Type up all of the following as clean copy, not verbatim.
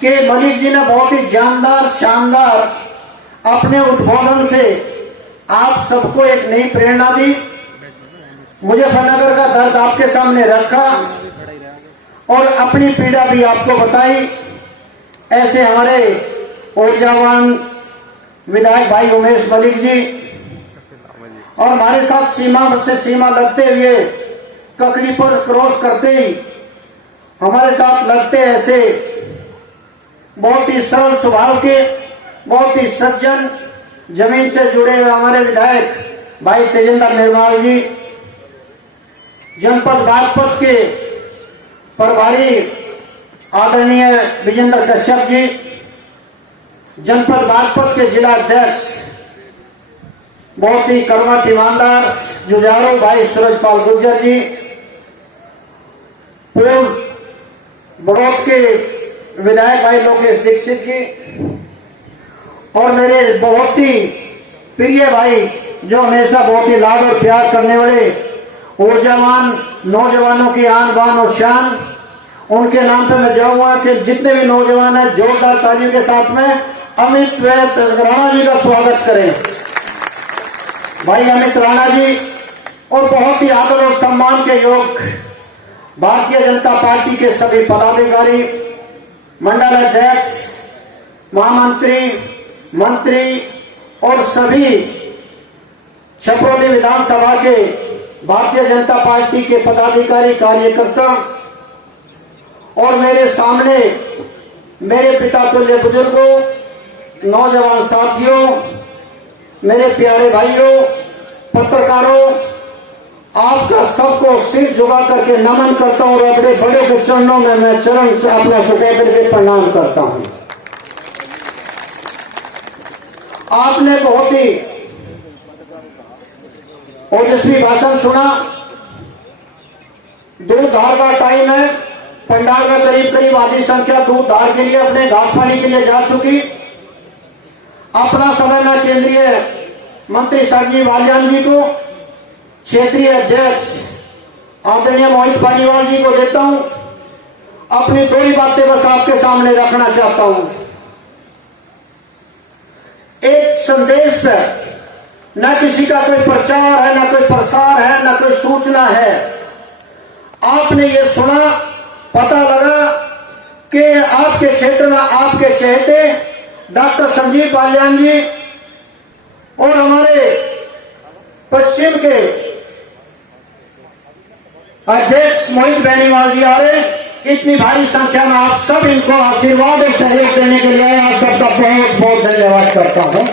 कि मलिक जी ने बहुत ही जानदार शानदार अपने उद्बोधन से आप सबको एक नई प्रेरणा दी। मुजफ्फरनगर का दर्द आपके सामने रखा और अपनी पीड़ा भी आपको बताई। ऐसे हमारे ऊर्जावान विधायक भाई उमेश मलिक जी और हमारे साथ सीमा से सीमा लगते हुए ककड़ी पर क्रॉस करते ही हमारे साथ लगते ऐसे बहुत ही सरल स्वभाव के, बहुत ही सज्जन, जमीन से जुड़े हुए हमारे विधायक भाई तेजेंद्र निर्मल जी, जनपद बागपत के प्रभारी आदरणीय विजेंद्र कश्यप जी, जनपद बागपत के जिला अध्यक्ष बहुत ही कर्मठ ईमानदार जुझारू भाई सूरजपाल गुर्जर जी, पूर्व बड़ौद के विधायक भाई लोकेश दीक्षित जी और मेरे बहुत ही प्रिय भाई जो हमेशा बहुत ही लाड और प्यार करने वाले ऊर्जावान नौजवानों की आन बान और शान, उनके नाम पे मैं जाऊंगा कि जितने भी नौजवान हैं जोरदार तालियों के साथ में अमित राणा जी का स्वागत करें। भाई अमित राणा जी और बहुत ही आदर और सम्मान के योग्य भारतीय जनता पार्टी के सभी पदाधिकारी, मंडल अध्यक्ष, महामंत्री, मंत्री और सभी छपरौली विधानसभा के भारतीय जनता पार्टी के पदाधिकारी, कार्यकर्ता और मेरे सामने मेरे पिता तुल्य बुजुर्गों, नौजवान साथियों, मेरे प्यारे भाइयों, पत्रकारों, आपका सबको सिर झुका करके नमन करता हूं और अपने बड़े के चरणों में मैं चरण से अपना सुखा करके प्रणाम करता हूं। आपने बहुत ही ओजस्वी भाषण सुना। दूध धार का टाइम है, पंडाल में करीब करीब आधी संख्या दूध धार के लिए अपने घास पानी के लिए जा चुकी। अपना समय मैं केंद्रीय मंत्री संजीव बालियान जी को, क्षेत्रीय अध्यक्ष आदरणीय मोहित पालीवाल जी को देता हूं। अपनी दो ही बातें बस आपके सामने रखना चाहता हूं। एक संदेश पर न किसी का कोई प्रचार है, न कोई प्रसार है, न कोई सूचना है। आपने ये सुना, पता लगा कि आपके क्षेत्र में आपके चहेते डॉक्टर संजीव बालियान जी और हमारे पश्चिम के अध्यक्ष मोहित बेनीवाल जी आ रहे। इतनी भारी संख्या में आप सब इनको आशीर्वाद और सहयोग देने के लिए आप सबका बहुत बहुत धन्यवाद करता हूं।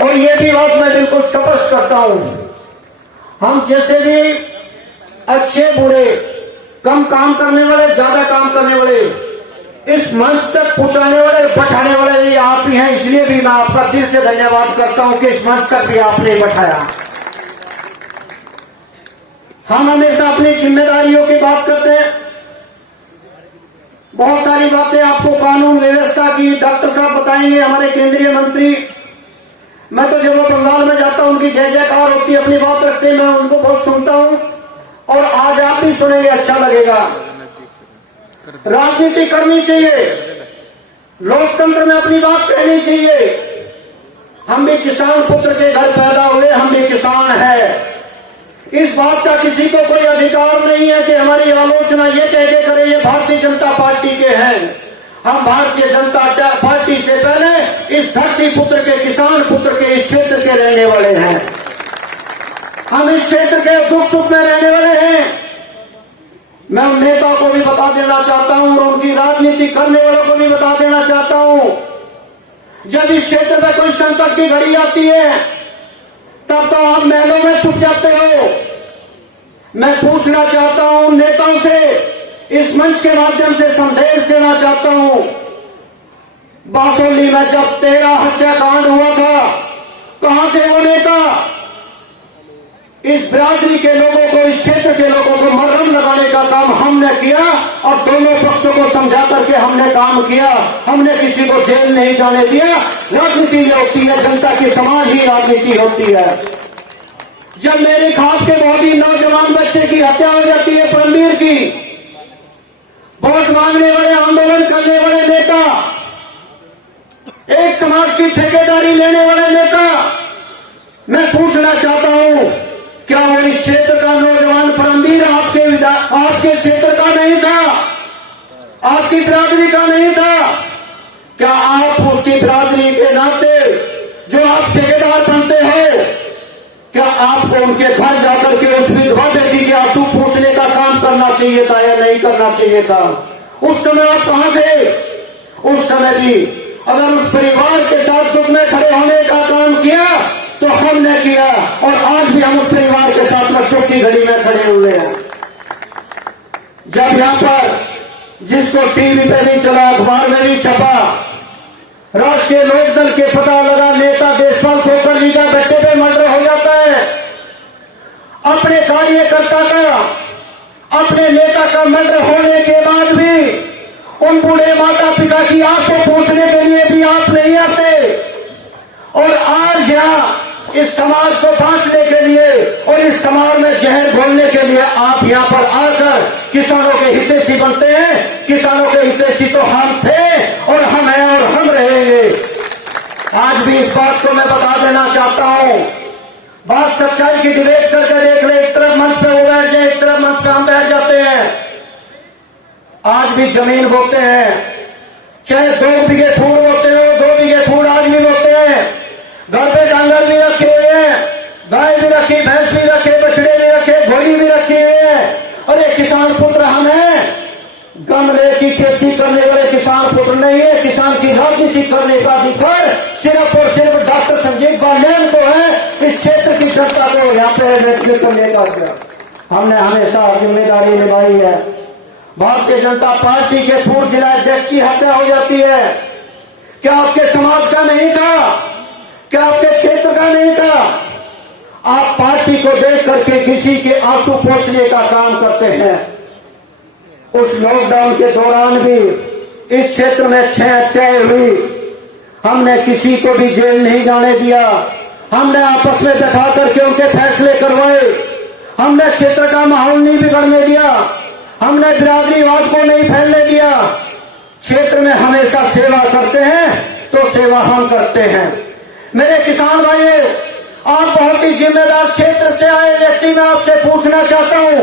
और ये भी बात मैं बिल्कुल स्पष्ट करता हूं, हम जैसे भी अच्छे बुरे, कम काम करने वाले, ज्यादा काम करने वाले, इस मंच तक पहुंचाने वाले, बैठाने वाले ये आप ही हैं। इसलिए भी मैं आपका दिल से धन्यवाद करता हूं कि इस मंच तक भी आपने बैठाया। हम हमेशा अपनी जिम्मेदारियों की बात करते हैं। बहुत सारी बातें आपको कानून व्यवस्था की डॉक्टर साहब बताएंगे, हमारे केंद्रीय मंत्री। मैं तो जब वो बंगाल में जाता हूं, उनकी जय जयकार होती है, अपनी बात रखते हैं, मैं उनको बहुत सुनता हूं और आज आप भी सुनेंगे, अच्छा लगेगा। राजनीति करनी चाहिए, लोकतंत्र में अपनी बात कहनी चाहिए। हम भी किसान पुत्र के घर पैदा हुए, हम भी किसान हैं। इस बात का किसी को कोई अधिकार नहीं है कि हमारी आलोचना ये कह के करे ये भारतीय जनता पार्टी के हैं। हम भारतीय जनता पार्टी से पहले इस धरती पुत्र के, किसान पुत्र के, इस क्षेत्र के रहने वाले हैं। हम इस क्षेत्र के दुख सुख में रहने वाले हैं। मैं उन नेता को भी बता देना चाहता हूं और उनकी राजनीति करने वालों को भी बता देना चाहता हूं, जब इस क्षेत्र में कोई संकट की घड़ी आती है तब तो आप महलों में छुप जाते हो। मैं पूछना चाहता हूं नेताओं से, इस मंच के माध्यम से संदेश देना चाहता हूं, बासोली में जब 13 हत्याकांड हुआ था, कहां थे वो नेता? इस बिरादरी के लोगों को, इस क्षेत्र के लोगों को मरहम लगाने का काम हमने किया और दोनों पक्षों को समझा करके हमने काम किया। हमने किसी को जेल नहीं जाने दिया। राजनीति ये होती है, जनता की समाज ही राजनीति होती है। जब मेरे खाप के बहुत ही नौजवान बच्चे की हत्या हो जाती है, परमवीर की, वोट मांगने वाले, आंदोलन करने वाले आपके क्षेत्र का नहीं था, आपकी बिरादरी का नहीं था। क्या आप उसकी बिरादरी के नाते जो आप ठेकेदार बनते हो, क्या आपको उनके घर जाकर के उस विधवा बेटी के आंसू पूछने का काम करना चाहिए था या नहीं करना चाहिए था? उस समय आप कहां थे? उस समय भी अगर उस परिवार के साथ दुख में खड़े होने का काम किया तो हमने किया, और आज भी हम उस परिवार के साथ में दुख की घड़ी में खड़े हुए हैं। जब यहां पर जिसको टीवी पे भी चला, अखबार में भी छपा, राष्ट्रीय लोकदल के पता लगा नेता देशपाल खोकर जी का बेटे पे मर्डर हो जाता है, अपने कार्यकर्ता का, अपने नेता का मर्डर होने के बाद भी उन बूढ़े माता पिता की आंसू पूछने के लिए भी आप नहीं आते, और आज यहाँ इस समाज को बांटने के लिए और इस समाज में जहर घोलने के लिए आप यहाँ पर आकर किसानों के हितैषी बनते हैं। किसानों के हितैषी तो हम थे और हम हैं और हम रहेंगे। आज भी इस बात को मैं बता देना चाहता हूं, बात सच्चाई की डिबेट करके देख ले, एक तरफ मंच पे वो बैठ जाए, एक तरफ मंच पे हम बैठ जाते हैं। आज भी जमीन बोते हैं, चाहे 2 बीघे फूल बोते हो, 2 बीघे फूल आज भी बोते हैं। घर पे डांगर भी रखे हुए हैं, गाय भी रखी, भैंस भी रखे, बछड़े भी रखे, घोड़ी भी रखी हुई है। अरे किसान पुत्र हम हैं, गमले की खेती करने वाले किसान पुत्र नहीं है। किसान की राजनीति करने का अधिकार सिर्फ और सिर्फ डॉक्टर संजीव बालियान को है, इस क्षेत्र की जनता को यहाँ पे नेतृत्व करने का हमने हमेशा जिम्मेदारी निभाई है। भारतीय जनता पार्टी के पूर्व जिला अध्यक्ष की हत्या हो जाती है, क्या आपके समाज का नहीं था? क्या आपके क्षेत्र का नहीं था? आप पार्टी को देख करके किसी के आंसू पोंछने का काम करते हैं। उस लॉकडाउन के दौरान भी इस क्षेत्र में 6 हत्याएं हुई, हमने किसी को भी जेल नहीं जाने दिया। हमने आपस में बैठा करके उनके फैसले करवाए, हमने क्षेत्र का माहौल नहीं बिगड़ने दिया, हमने बिरादरीवाद को नहीं फैलने दिया। क्षेत्र में हमेशा सेवा करते हैं तो सेवा हम करते हैं। मेरे किसान भाइयों, आप बहुत ही जिम्मेदार क्षेत्र से आए व्यक्ति, मैं आपसे पूछना चाहता हूं,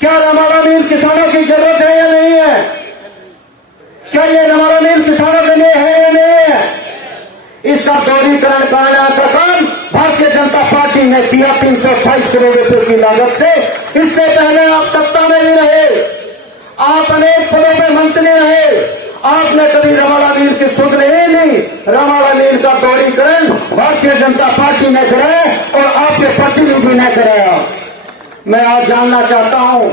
क्या रमाला मिल किसानों की जरूरत है या नहीं है? क्या ये रमाला मिल किसानों के लिए है या नहीं है? इसका दोहरीकरण कराने का काम भारतीय जनता पार्टी ने किया 328 करोड़ रुपए की लागत से। इससे पहले आप सत्ता में भी रहे, आप अनेक पदों पर मंत्री रहे, आपने कभी रमाला मिल की सुध नहीं। रमाला मिल का दोहरीकरण भारतीय जनता पार्टी ने कराया और आपके प्रतिनिधि ने कराया। मैं आज जानना चाहता हूं,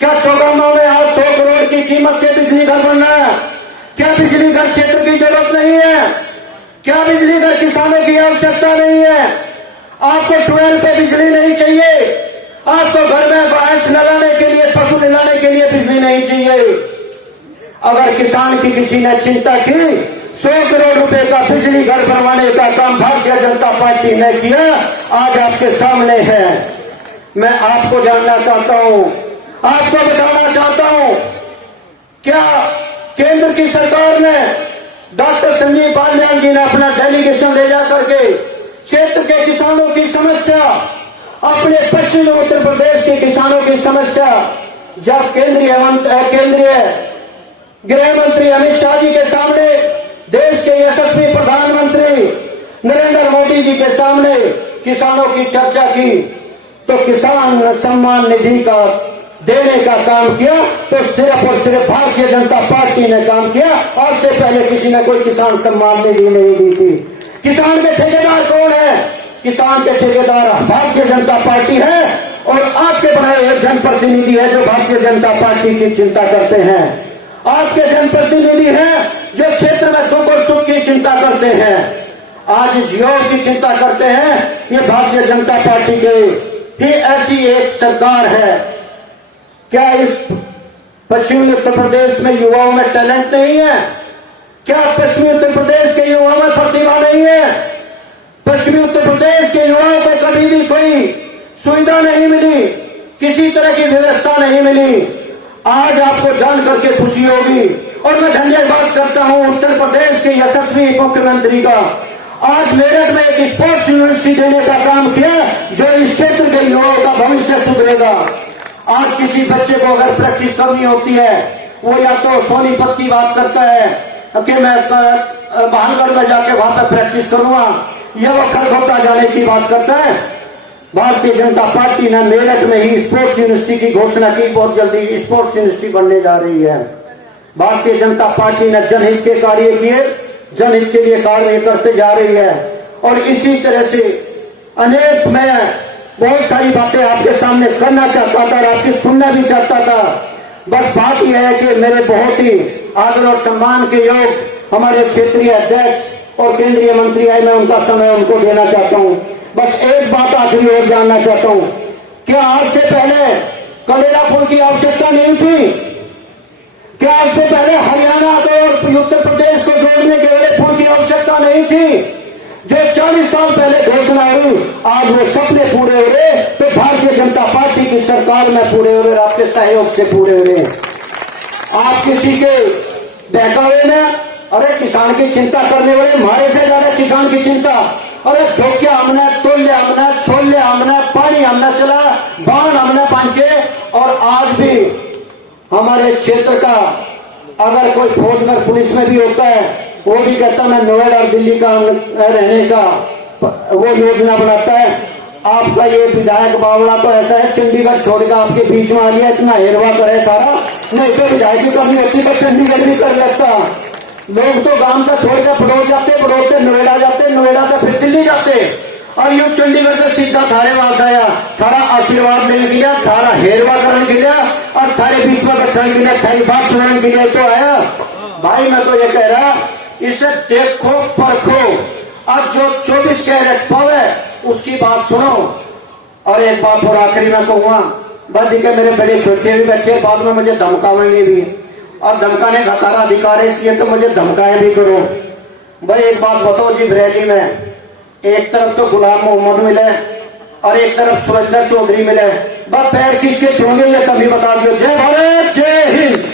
क्या चौगामा में आज 100 करोड़ की कीमत से बिजली घर बनना है? क्या बिजली घर क्षेत्र की जरूरत नहीं है? क्या बिजली घर किसानों की आवश्यकता नहीं है? आपको 12 पे बिजली नहीं चाहिए, आपको घर में भैंस लगाने के लिए, पशु लगाने के लिए बिजली नहीं चाहिए। अगर किसान की किसी ने चिंता की, 100 करोड़ रुपए का बिजली घर बनवाने का काम भारतीय जनता पार्टी ने किया, आज आपके सामने है। मैं आपको जानना चाहता हूं, आपको बताना चाहता हूं, क्या केंद्र की सरकार ने डॉक्टर संजीव बालियान जी ने अपना डेलीगेशन ले जाकर के क्षेत्र के किसानों की समस्या, अपने पश्चिमी उत्तर प्रदेश के किसानों की समस्या, जब केंद्रीय गृह मंत्री अमित शाह जी के सामने, देश के यशस्वी प्रधानमंत्री नरेंद्र मोदी जी के सामने किसानों की चर्चा की, तो किसान सम्मान निधि का देने का काम किया तो सिर्फ और सिर्फ भारतीय जनता पार्टी ने काम किया। आज से पहले किसी ने कोई किसान सम्मान निधि नहीं दी थी। किसान के ठेकेदार कौन है? किसान के ठेकेदार भारतीय जनता पार्टी है और आपके बनाए हुए जनप्रतिनिधि है जो भारतीय जनता पार्टी की चिंता करते हैं। आपके जनप्रतिनिधि हैं जो क्षेत्र में दुख और सुख की चिंता करते हैं। आज इस युवाओं की चिंता करते हैं, ये भारतीय जनता पार्टी के ही ऐसी एक सरकार है। क्या इस पश्चिमी उत्तर प्रदेश में युवाओं में टैलेंट नहीं है? क्या पश्चिमी उत्तर प्रदेश के युवाओं में प्रतिभा नहीं है? पश्चिमी उत्तर प्रदेश के युवाओं को कभी भी कोई सुविधा नहीं मिली, किसी तरह की व्यवस्था नहीं मिली। आज आपको जान करके खुशी होगी और मैं धन्यवाद करता हूं उत्तर प्रदेश के यशस्वी मुख्यमंत्री का। आज मेरठ में एक स्पोर्ट्स यूनिवर्सिटी देने का काम किया जो इस क्षेत्र के युवाओं का भविष्य सुधरेगा। आज किसी बच्चे को अगर प्रैक्टिस करनी होती है, वो या तो सोनीपत की बात करता है कि मैं बहानगढ़ में जाके वहां पर प्रैक्टिस करूंगा, या वो खरगोटा जाने की बात करता है। भारतीय जनता पार्टी ने मेरठ में ही स्पोर्ट्स यूनिवर्सिटी की घोषणा की, बहुत जल्दी स्पोर्ट्स यूनिवर्सिटी बनने जा रही है। भारतीय जनता पार्टी ने जनहित के कार्य किए, जनहित के लिए कार्य करते जा रही है। और इसी तरह से अनेक, मैं बहुत सारी बातें आपके सामने करना चाहता था और आपकी सुनना भी चाहता था। बस बात यह है कि मेरे बहुत ही आदर और सम्मान के योग हमारे क्षेत्रीय अध्यक्ष और केंद्रीय मंत्री आए, मैं उनका समय उनको देना चाहता हूं। बस एक बात आखिरी और जानना चाहता हूं, क्या आज से पहले कलेरा पुल की आवश्यकता नहीं थी? क्या आज से पहले हरियाणा और उत्तर प्रदेश को जोड़ने के लिए पुल की आवश्यकता नहीं थी? जो 40 साल पहले घोषणा हुई, आज वो सपने पूरे हो रहे, तो भारतीय जनता पार्टी की सरकार में पूरे हो रहे, आपके सहयोग से पूरे हो रहे। आप किसी के बहकावे में, अरे किसान की चिंता करने वाले हमारे से ज्यादा किसान की चिंता, अरे झोंकिया हमने, तोल्य हमने, छोले हमने, पानी हमने चला, बाण हमने पांचे। और आज भी हमारे क्षेत्र का अगर कोई फौज में, पुलिस में भी होता है, वो भी कहता मैं नोएडा और दिल्ली का रहने का वो योजना बनाता है। आपका ये विधायक बावड़ा तो ऐसा है, चंडीगढ़ छोड़कर आपके बीच में आ गया, इतना हेरवा करे सारा, नहीं तो विधायक की कमी होती तो चंडीगढ़ भी कर लेता। लोग तो गांव का छोड़कर बड़ौद जाते, बड़ौद से नोएडा जाते, नोएडा से फिर दिल्ली जाते, और यूं चंडीगढ़ में सीधा थारे पास आया, थारा आशीर्वाद लेने के लिए, थारा हेरवा करने के लिए, और थारे बीच में बैठने के लिए, थारी बात सुनने के लिए तो आया। भाई मैं तो ये कह रहा, इसे देखो परखो, अब जो 24 कैरेट पावे उसकी बात सुनो। और एक बात और आखिरी में कहूंगा, बस देखिए मेरे बड़े छोटे भी बैठे, बाद में मुझे धमकावेंगे भी, और धमकाने का सारा अधिकार है, इसलिए तो मुझे धमकाए भी करो। भाई एक बात बताओ जी, बरेली में एक तरफ तो गुलाम मोहम्मद मिले और एक तरफ सुरेंद्र चौधरी मिले, बस पैर किसके छूंगे ये कभी बता दो। जय भारत, जय हिंद।